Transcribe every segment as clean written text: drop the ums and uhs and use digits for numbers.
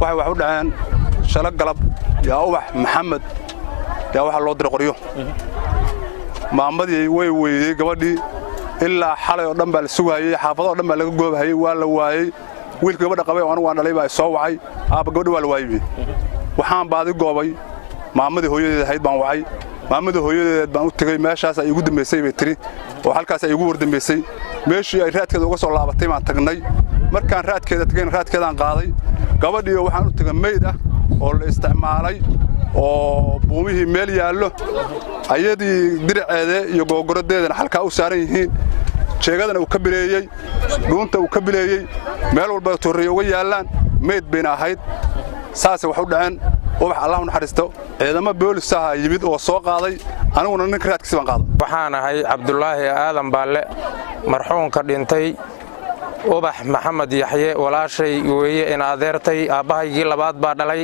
waxay wax u dhaceen shala galab yaa ubax maxamed yaa waxa loo diray qoryo maamadii way weeyday gabadhii ilaa xalay oo dhan baa la sugayay xaafado oo dhan baa laga goobahayay waa la waayay wiilka gabadha qabay oo anigu waan dhalay baa soo wacay aaba gabadhi waa la waayay waxaan baadi goobay maamadii hooyadeed ahayd baan wacay maamadii hooyadeed baan u tagay meeshaas ay igu dambeysay bay tiri oo halkaas ay igu wardambeysay meeshii ay raadkeeda uga soo laabatay baan tagnay markaan raadkeedaan qaaday gabadhii waxaan u tagay meyd ah oo la isticmaalay oo buumihii meel yaallo ayadii diraceeda iyo googorodeedana halkaa u saaran yihiin jeegadana uu ka bileeyey dhuunta uu ka bileeyey meel walba torreey uga yaallaan meyd bayna ahayd saasay wax u dhaceen ubax allah u naxariisto ciidamo boolis ah yimid oo soo qaaday aniguna ninka raadkiisa baan qaaday waxaan ahay cabdulaahi aadan baalle marxuumka dhintay ubax maxamed yaxye walaashay weeye in adeertay aabbahaygii labaad baa dhalay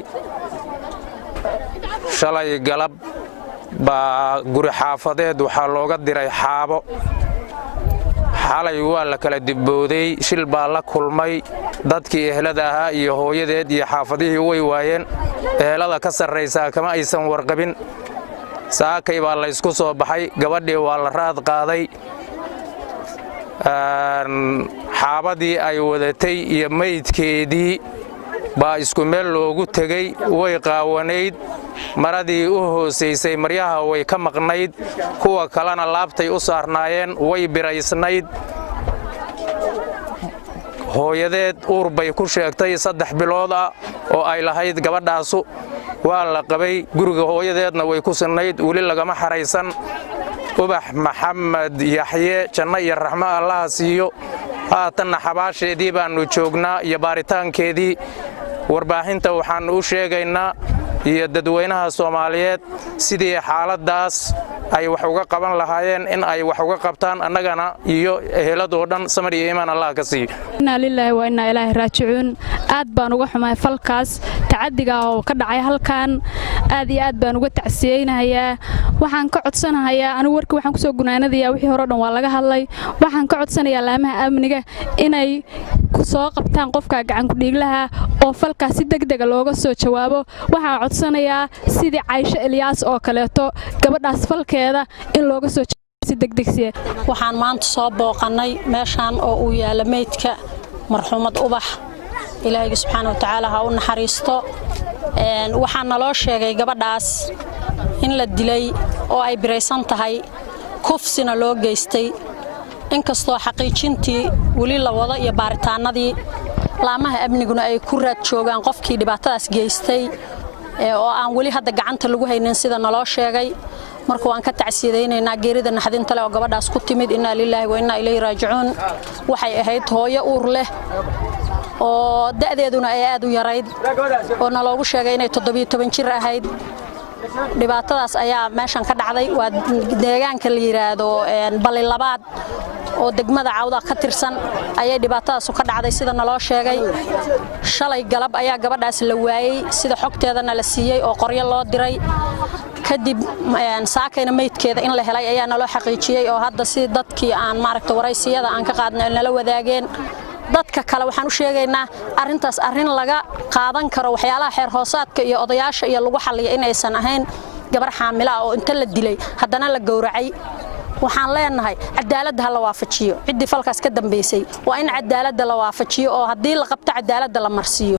shalay galab baa guri xaafadeed waxaa looga diray xaabo xalay waa la kala dibbooday shil baa la kulmay dadkii ehelada ahaa iyo hooyadeed iyo xaafadihii way waayeen ehelada ka sarraysaa kama aysan warqabin saakay baa laysku soo baxay gabadhii waa la raad qaaday xaabadii ay wadatay iyo maydkeedii baa isku meel loogu tegey way qaawanayd maradii u hoosaysay maryaha way ka maqnayd kuwa kalena laabtay u saarnaayeen way biraysnayd hooyadeed uur bay ku sheegtay 3 bilood ah oo ay lahayd gabadhaasu waa la qabay guriga hooyadeedna way ku sinnayd weli lagama xaraysan ubax maxamed yaxye janno iyo raxmo allaha siiyo haatanna xabaasheedii baannu joognaa iyo baaritaankeedii warbaahinta waxaannu u sheegaynaa iyo dadweynaha Soomaaliyeed sidii xaaladaas ay wax uga qaban lahaayeen in ay wax uga qabtaan annagana iyo eheladoo dhan samir iyo iimaan Allah ka siiyo inna lillahi wa inna ilaahi raaji'uun aad baan uga xumahay falkaas tacadiga oo ka dhacay halkan aad iyo aad baan uga tacsiyeynayaa waxaan ka codsanayaa anigu warkii waxaan ku soo gunaanadayaa wixii hore dhan waa laga hadlay waxaan ka codsanayaa laamaha amniga inay ku soo qabtaan qofka gacan ku dhiiglaha oo falkaas si degdeg ah looga soo jawaabo waxaan codsanayaa sidii Caysha Ilyas oo kaleeto gabadhaas falkeeda in looga soo si degdegsiye waxaan maanta soo booqanay meeshan oo uu yaala meydka marxuumad ubax ilaahay subhanahu wa ta'ala ha u naxariisto waxaan naloo sheegay gabadhaas in la dilay oo ay biraysan tahay kufsina loo geystay inkastoo xaqiijintii wali la wada iyo baaritaanadii laamaha amniguna ay ku raad joogaan qofkii dhibaatadaas geystay oo aan wali hadda gacanta lagu haynin sida naloo sheegay marka waan ka tacsiyadeynaynaa geerida naxdinta leh oo gabadhaas ku timid inna lillahi wa inna ilayhi raaji'uun waxay ahayd hooyo uur leh oo da'deeduna ay aad u yarayd oo naloogu sheegay inay 17 jir ahayd dhibaatadaas ayaa meeshan ka dhacday waa deegaanka la yiraahdo Bali labaad oo degmada Cawda ka tirsan ayay dhibaatadaas ka dhacday sida naloo sheegay shalay galab ayaa gabadhaas la waayay sida xogteedana la siiyay oo qoryo loo diray kadib saakayna meydkeeda in la helay ayaa naloo xaqiijiyay oo hadda si dadkii aan maaragtay waraysiyada aan ka qaadnay nala wadaageen dadka kale waxaan u sheegaynaa arintaas arin laga qaadan karo waxyaalaha xeer hoosaadka iyo odayaasha iyo lagu xalliyo in aysan ahayn gabar xaamil ah oo inta la dilay haddana la gowracay waxaan leenahay cadaaladda la waafajiyo cidii falkaas ka dambeysay waa in cadaaladda la waafajiyo oo hadii la qabto cadaaladda la marsiyo